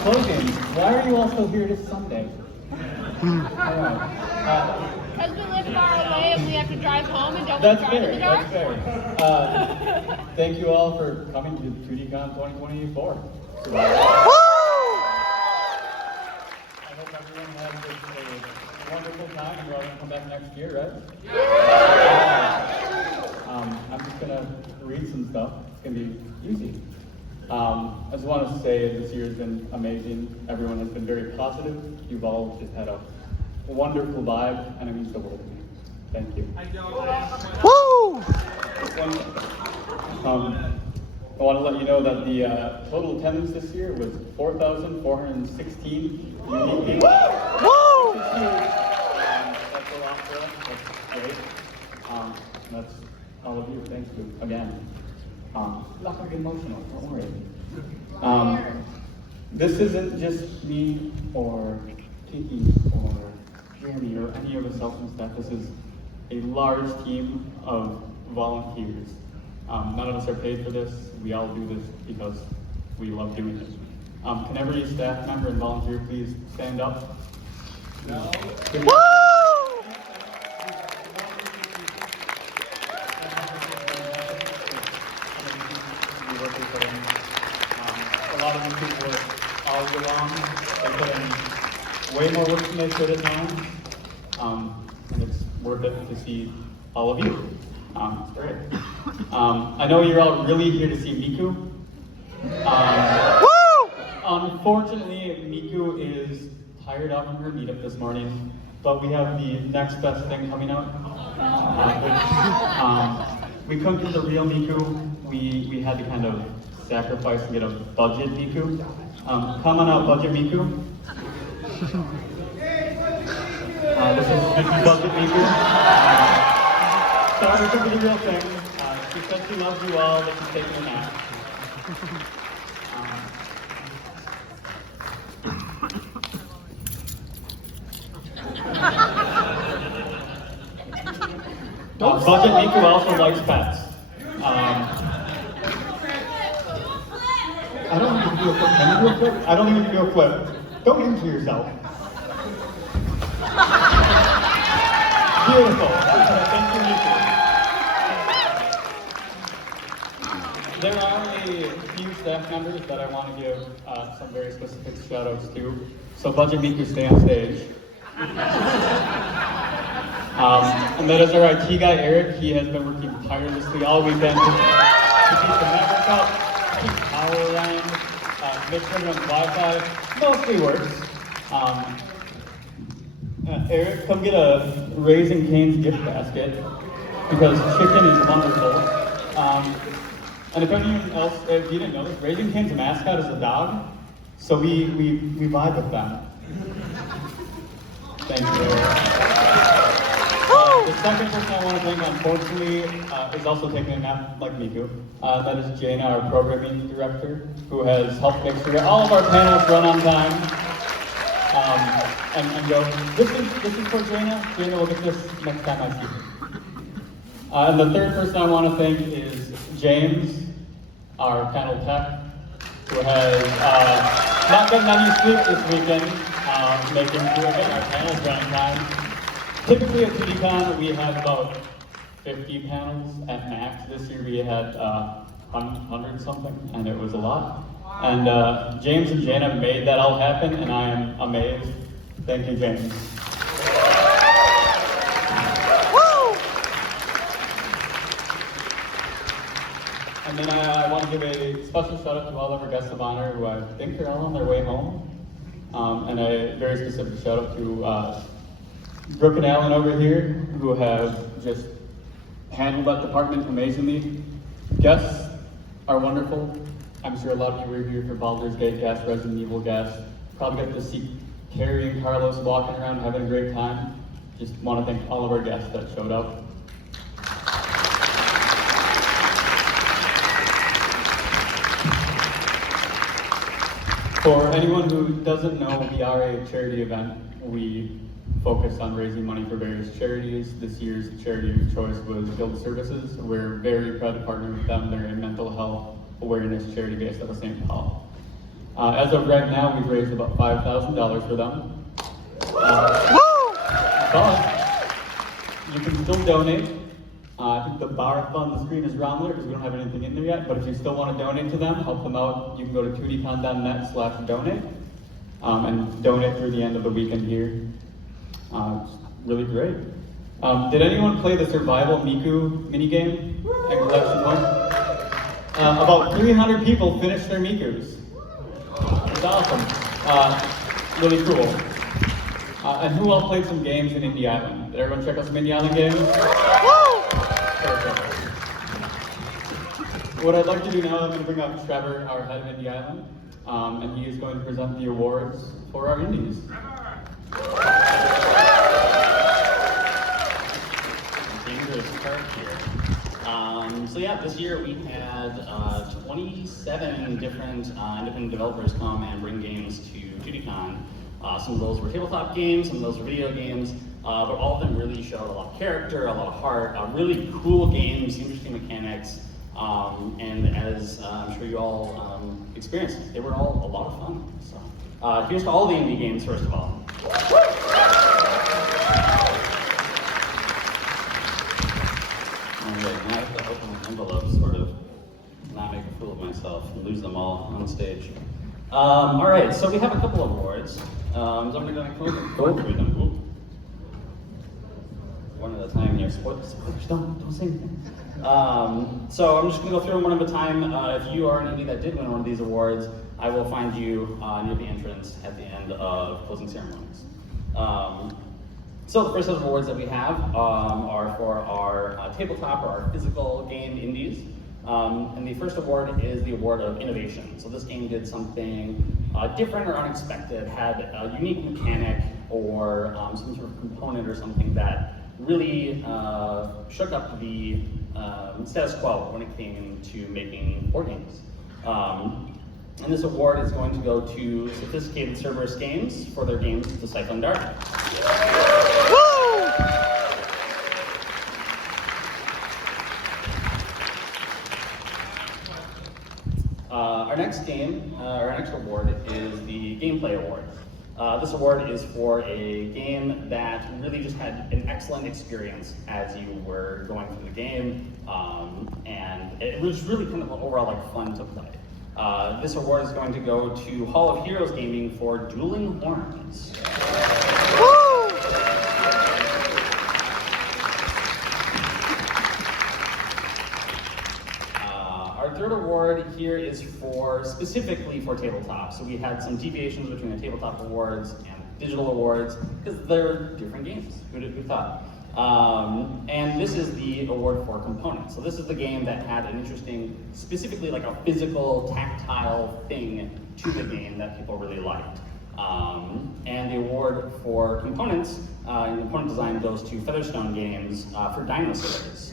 closing. Why are you all still here this Sunday? Alright. Because we live far away and we have to drive home and don't That's want to drive fair, in the dark. that's fair. Thank you all for coming to 2DCon 2024. I hope everyone has a wonderful time and you're all going to come back next year, right? I'm just going to read some stuff. It's going to be easy. I just want to say this year has been amazing. Everyone has been very positive. You've all just had a wonderful vibe, and it means the world to me. Thank you. Woo! I want to let you know that the total attendance this year was 4,416 unique people. Woo! That's huge. That's a lot for us. That's great. That's all of you. Thank you again. I'm not going to get emotional. Don't worry. This isn't just me or Kiki or Jeremy or any of us else on staff. This is a large team of volunteers. None of us are paid for this. We all do this because we love doing this. Can every staff member and volunteer please stand up? No. Woo! A lot of these people work all year long. They put in way more work than they should at times. And it's worth it to see all of you. It's great. I know you're all really here to see Miku. Unfortunately, Miku is tired out from her meetup this morning, but we have the next best thing coming up. We couldn't get the real Miku. We had to kind of sacrifice and get a budget Miku. Come on out, budget Miku. This is budget Miku. Sorry for the real thing. She said she loves you all, but she's taking a nap. Budget Miku also likes pets. I don't even do a flip. Can you do a flip? I don't even do a flip. Don't injure yourself. Beautiful. Thank you, Miku. There are a few staff members that I want to give some very specific shout outs to. So Budget Miku, stay on stage. And that is our IT guy, Eric. He has been working tirelessly all weekend to keep the network up, keep power running, make sure everyone's Wi-Fi mostly works. Eric, come get a Raising Cane's gift basket because chicken is wonderful. And if anyone else, if you didn't know this, Raising Cane's mascot is a dog, so we vibe with them. Thank you, Eric. The second person I want to thank, unfortunately, is also taking a nap like Miku. That is Jana, our programming director, who has helped make sure all of our panels run on time. And go, this is for Jana. Jana will get this next time I see her. And the third person I want to thank is James, our panel tech, who has not gotten any sleep this weekend, making sure again our panels run on time. Typically at 2DCon, we have about 50 panels at max. This year we had 100 something, and it was a lot. And James and Jana made that all happen, and I am amazed. Thank you, James. And then I want to give a special shout out to all of our guests of honor who I think are all on their way home. And a very specific shout out to Brooke and Alan over here, who have just handled that department amazingly. Guests are wonderful. I'm sure a lot of you were here for Baldur's Gate guests, Resident Evil guests. Probably got to see Carrie and Carlos walking around having a great time. Just want to thank all of our guests that showed up. For anyone who doesn't know, we are a charity event. We focus on raising money for various charities. This year's charity of choice was Guild Services. We're very proud to partner with them. They're a mental health awareness charity based out of St. Paul. As of right now, we've raised about $5,000 for them. Woo! But you can still donate. I think the bar up on the screen is around there because we don't have anything in there yet. But if you still want to donate to them, help them out, you can go to 2dcon.net/donate and donate through the end of the weekend here. It's really great. Did anyone play the Survival Miku minigame at Collection 1? About 300 people finished their Mikus. It's awesome. Really cool. And who all played some games in Indie Island? Did everyone check out some Indie Island games? Woo! Perfect. What I'd like to do now, I'm going to bring up Trevor, our head of Indie Island, and he is going to present the awards for our indies. So yeah, this year we had 27 different independent developers come and bring games to 2DCon. Some of those were tabletop games, some of those were video games, but all of them really showed a lot of character, a lot of heart, really cool games, interesting mechanics, and as I'm sure you all experienced, they were all a lot of fun. So here's to all the indie games, first of all. Alright, now I have to open the envelopes, sort of not make a fool of myself and lose them all on stage. Alright, so we have a couple of awards. So I'm going to go through them. Ooh. One at a time here. Spoilers, don't say anything. So I'm just going to go through them one at a time. If you are an indie that did win one of these awards, I will find you near the entrance at the end of Closing Ceremonies. So the first set of awards that we have are for our tabletop or our physical game indies. And the first award is the award of innovation. So this game did something different or unexpected, had a unique mechanic or some sort of component or something that really shook up the status quo when it came to making board games. And this award is going to go to Sophisticated Cerberus Games for their games The Cycling Dart. Our next game, our next award is the Gameplay Award. This award is for a game that really just had an excellent experience as you were going through the game, and it was really kind of overall like fun to play. This award is going to go to Hall of Heroes Gaming for Dueling Horns. Our third award here is specifically for tabletop. So we had some deviations between the tabletop awards and digital awards because they're different games. Who thought? And this is the award for components. So this is the game that had an interesting, specifically like a physical, tactile thing to the game that people really liked. And the award for components and component design goes to Featherstone Games for Dinosaurs.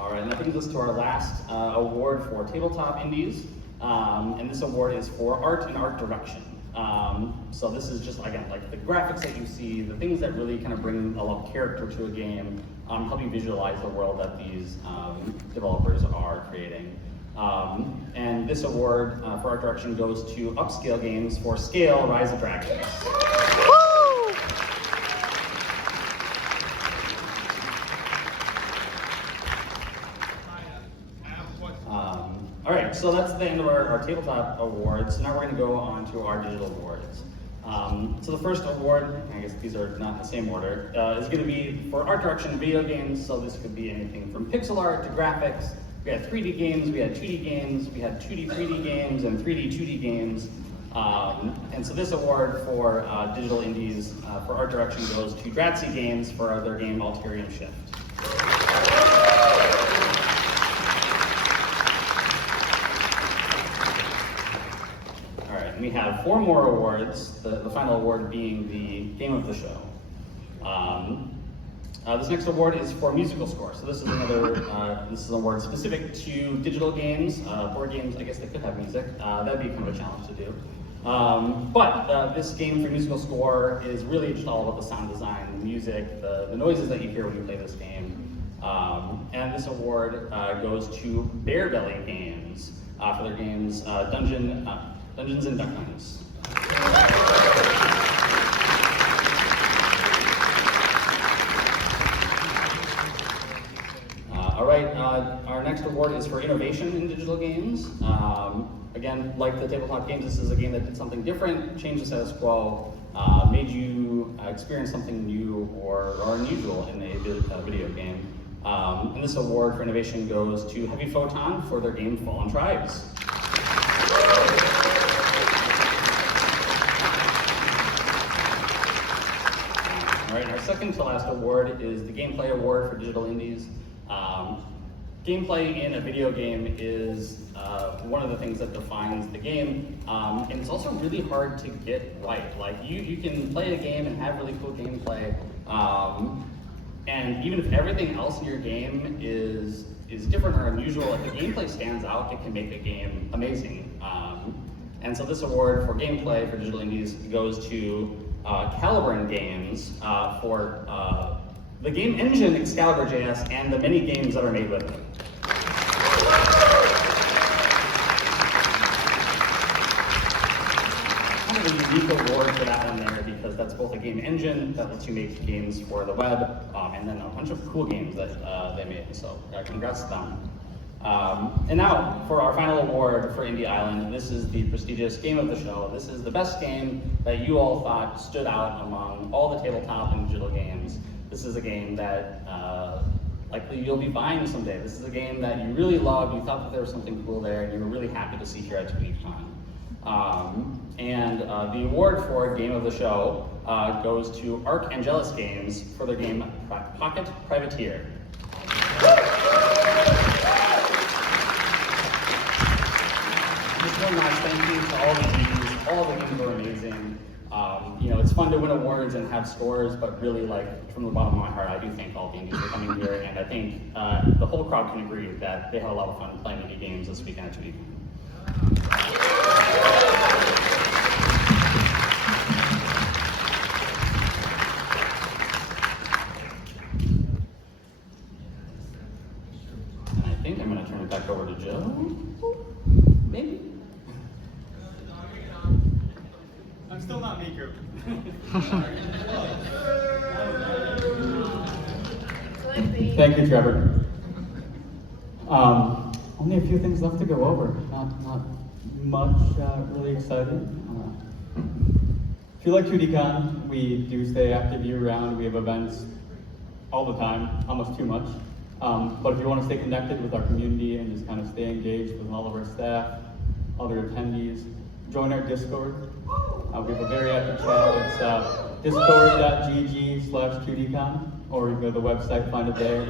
All right, and that brings us to our last award for tabletop indies. And this award is for art and art direction. So this is just, again, like the graphics that you see, the things that really kind of bring a lot of character to a game, help you visualize the world that these developers are creating. And this award for art direction goes to Upscale Games for Scale Rise of Dragons. All right, so that's the end of our tabletop awards. So now we're going to go on to our digital awards. So the first award, I guess these are not in the same order, is going to be for art direction in video games. So this could be anything from pixel art to graphics. We had 3D games, we had 2D games, we had 2D 3D games, and 3D 2D games. And so this award for digital indies for art direction goes to Dratsy Games for their game Alterium Shift. We have 4 more awards, the final award being the Game of the Show. This next award is for musical score. So this is this is an award specific to digital games. Board games, I guess they could have music. That'd be kind of a challenge to do. But this game for musical score is really just all about the sound design, the music, the noises that you hear when you play this game. And this award goes to Bear Belly Games for their games Dungeons and Ducklings. All right, our next award is for innovation in digital games. Again, like the tabletop games, this is a game that did something different, changed the status quo, made you experience something new or unusual in a video game. And this award for innovation goes to Heavy Photon for their game Fallen Tribes. All right, our second to last award is the Gameplay Award for Digital Indies. Gameplay in a video game is one of the things that defines the game, and it's also really hard to get right. Like you can play a game and have really cool gameplay, and even if everything else in your game is different or unusual, if the gameplay stands out, it can make the game amazing. And so this award for gameplay for digital indies goes to Caliburn Games for the game engine Excalibur.js and the many games that are made with it. Kind of a unique award for that one there because that's both a game engine that lets you make games for the web and then a bunch of cool games that they made. So congrats to them. And now for our final award for Indie Island, this is the prestigious game of the show. This is the best game that you all thought stood out among all the tabletop and digital games. This is a game that likely you'll be buying someday. This is a game that you really loved, you thought that there was something cool there, and you were really happy to see here at TweetCon. And the award for Game of the Show goes to Arc Angelus Games for their game Pocket Privateer. Just one last thank you to all the teams. All the games were amazing. You know, it's fun to win awards and have scores, but really, like, from the bottom of my heart, I do thank all the indies for coming here, and I think the whole crowd can agree that they had a lot of fun playing indie games this weekend at TweetCon. I think I'm going to turn it back over to Joe. Maybe. I'm still not Maker. Thank you, Trevor. Only a few things left to go over. Not much really exciting. If you like 2DCon, we do stay active year-round. We have events all the time, almost too much. But if you want to stay connected with our community and just kind of stay engaged with all of our staff, other attendees, join our Discord. We have a very active channel. It's discord.gg/2DCon, or you can go to the website, find it there.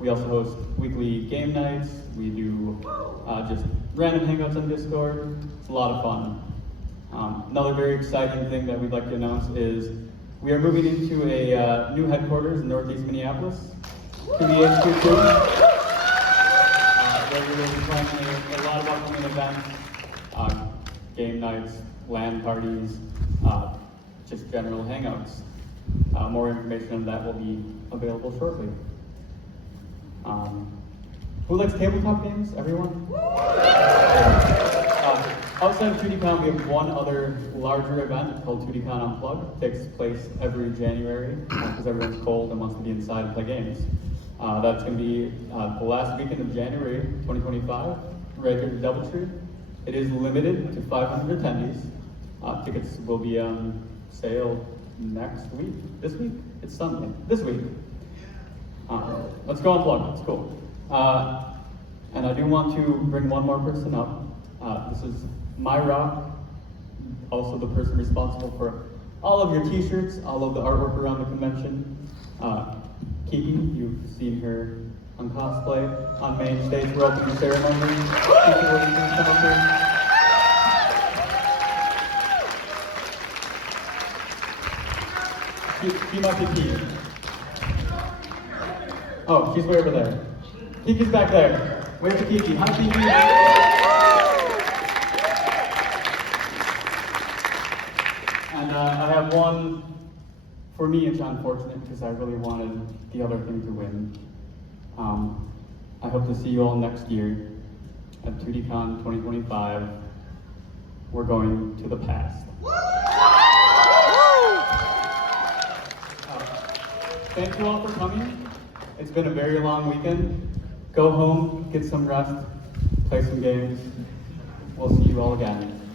We also host weekly game nights. We do just random hangouts on Discord. It's a lot of fun. Another very exciting thing that we'd like to announce is we are moving into a new headquarters in Northeast Minneapolis, to the HQ2. Where we will be planning a lot of upcoming events, game nights, LAN parties, just general hangouts. More information on that will be available shortly. Who likes tabletop games? Everyone? Outside of 2DCon, we have one other larger event called 2DCon Unplugged. It takes place every January because everyone's cold and wants to be inside and play games. That's going to be the last weekend of January 2025, right here at Doubletree. It is limited to 500 attendees. Tickets will be on sale next week. This week? It's Sunday. This week. Let's go Unplugged. It's cool. And I do want to bring one more person up. This is Myra, also the person responsible for all of your t-shirts, all of the artwork around the convention. Kiki, you've seen her on cosplay, on main stage for opening ceremonies. Kiki, will you please come up here? You might be Kiki. Oh, she's way over there. Kiki's back there. Where's the Kiki? Hi, Kiki. And I have one for me, it's unfortunate because I really wanted the other thing to win. I hope to see you all next year at 2DCon 2025. We're going to the past. Thank you all for coming. It's been a very long weekend. Go home, get some rest, play some games. We'll see you all again.